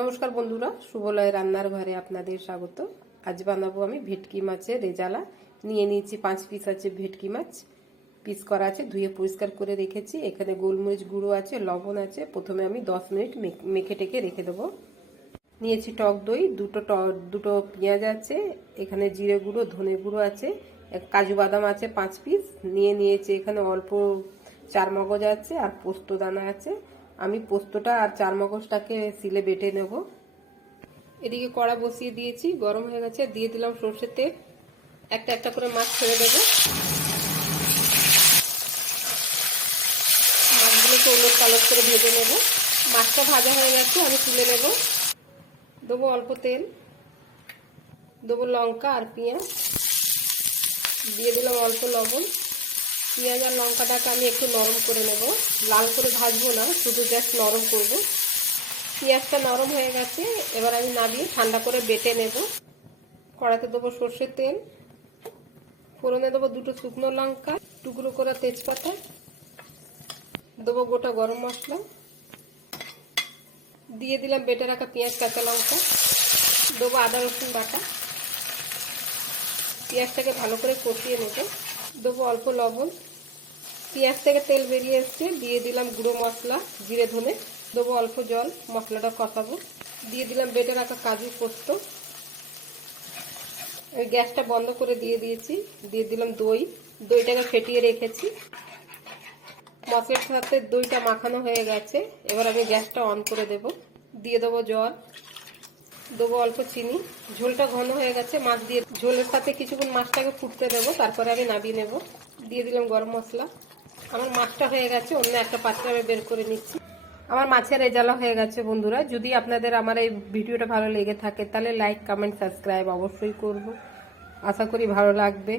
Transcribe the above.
নমস্কার বন্ধুরা, শুভলয় রান্নার ঘরে আপনাদের স্বাগত। আজ বানাবো আমি ভেটকি মাছের রেজালা। নিয়ে নিয়েছি পাঁচ পিস আছে ভেটকি মাছ। পিস করা আছে, ধুয়ে পরিষ্কার করে রেখেছি। এখানে গোলমরিচ গুঁড়ো আছে, লবণ আছে। প্রথমে আমি দশ মিনিট মেখ- টেকে রেখে দেবো। নিয়েছি টক দই, দুটো ট- দুটো পেঁয়াজ আছে। এখানে জিরে গুঁড়ো, ধনে গুঁড়ো আছে। কাজু বাদাম আছে পাঁচ পিস নিয়ে নিয়েছি এখানে অল্প চার মগজ আছে আর পোস্ত দানা আছে। আমি পোস্তটা আর চার মগজটাকে সিলে বেটে নেব। এদিকে কড়া বসিয়ে দিয়েছি, গরম হয়ে গেছে। দিয়ে দিলাম সর্ষের তেল। একটা একটা করে মাছ ছেড়ে দেবো। মাছগুলোকে উলট পালট করে ভেজে নেব। মাছটা ভাজা হয়ে গেছে, আমি তুলে নেব। দেবো অল্প তেল। দেবো লঙ্কা আর পেঁয়াজ। দিয়ে দিলাম অল্প লবণ। পেঁয়াজ আর লঙ্কাটাকে আমি একটু নরম করে নেব। লাল করে ভাজবো না, শুধু জাস্ট নরম করব। পেঁয়াজটা নরম হয়ে গেছে, এবার আমি নামিয়ে ঠান্ডা করে বেটে নেব। কড়াতে দেবো সর্ষের তেল, ফোড়নে দেবো দুটো শুকনো লঙ্কা, টুকরো করা তেজপাতা, দেবো গোটা গরম মশলা। দিয়ে দিলাম বেটে রাখা পেঁয়াজ, কাঁচা লঙ্কা, দেবো আদা রসুন বাটা। পেঁয়াজটাকে ভালো করে কষিয়ে নেব। দেবো অল্প লবণ। পেঁয়াজ থেকে তেল বেরিয়ে এসছে, দিয়ে দিলাম গুঁড়ো মশলা, জিরে, ধনে। দেবো অল্প জল, মশলাটা কষাবো। দিয়ে দিলাম বেটে রাখা কাজু পোস্ত। আমি গ্যাসটা বন্ধ করে দিয়ে দিয়েছি। দিয়ে দিলাম দই। দইটাকে ফেটিয়ে রেখেছি। মশলার সাথে দইটা মাখানো হয়ে গেছে। এবার আমি গ্যাসটা অন করে দেব। দিয়ে দেবো জল। দেবো অল্প চিনি। ঝোলটা ঘন হয়ে গেছে, মাছ দিয়ে ঝোলের সাথে কিছুক্ষণ মাছটাকে ফুটতে দেবো, তারপরে আমি নাবিয়ে নেব। দিয়ে দিলাম গরম মশলা। আমার মাছটা হয়ে গেছে, অন্য একটা পাত্রে আমি বের করে নিচ্ছি। আমার মাছের রেজালা হয়ে গেছে বন্ধুরা। যদি আপনাদের আমার এই ভিডিওটা ভালো লেগে থাকে, তাহলে লাইক কমেন্ট সাবস্ক্রাইব অবশ্যই করব। আশা করি ভালো লাগবে।